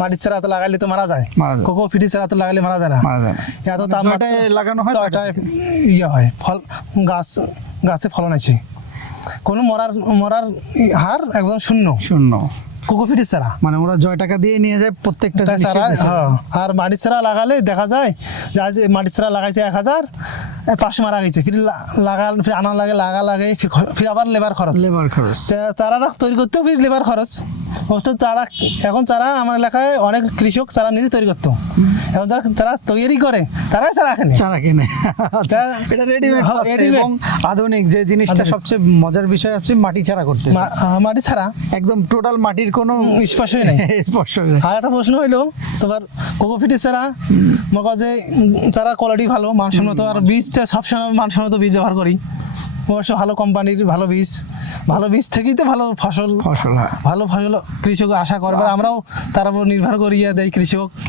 মাটির চারা তো লাগাইলে তো মারা যায়, কোকো ফিটি চারা তো লাগাইলে মারা যায় না, এত তাপমাত্রায় লাগানো হয় ইয়ে হয়, ফল গাছে ফলন আছে, কোনো মরার হার একদম শূন্য কোকোপিটের চারা। মানে ওরা জয় টাকা দিয়ে নিয়ে যায় প্রত্যেকটা চারা। আর মাটির চারা লাগালে দেখা যায় যে মাটির চারা লাগাইছে 1,500 মারা গেছে, ফির আনা লাগে ফির আবার লেবার খরচ চারাটা তৈরি করতেও ফির লেবার খরচ। চারা এখন চারা আমার এলাকায় অনেক কৃষক চারা নিজে তৈরি করতো, এখন যারা তৈরি করে তারাই চারা কেনে। এটা রেডিমেড এবং আধুনিক যে জিনিসটা সবচেয়ে মজার বিষয় হচ্ছে মাটি ছাড়া করতে, মাটি ছাড়া একদম টোটাল মাটির কোনো স্পর্শই নেই। আর একটা প্রশ্ন হইলো তোমার কোকোপিটের চারা মনে যে চারা কোয়ালিটি ভালো মানসম্মত, আর বীজটা সবসময় মানসম্মত বীজ ব্যবহার করি, অবশ্য ভালো কোম্পানির ভালো বীজ থেকেই তো ভালো ফসল ভালো ফসল কৃষক আশা করবে, আমরাও তার উপর নির্ভর করিয়া দেয় কৃষক।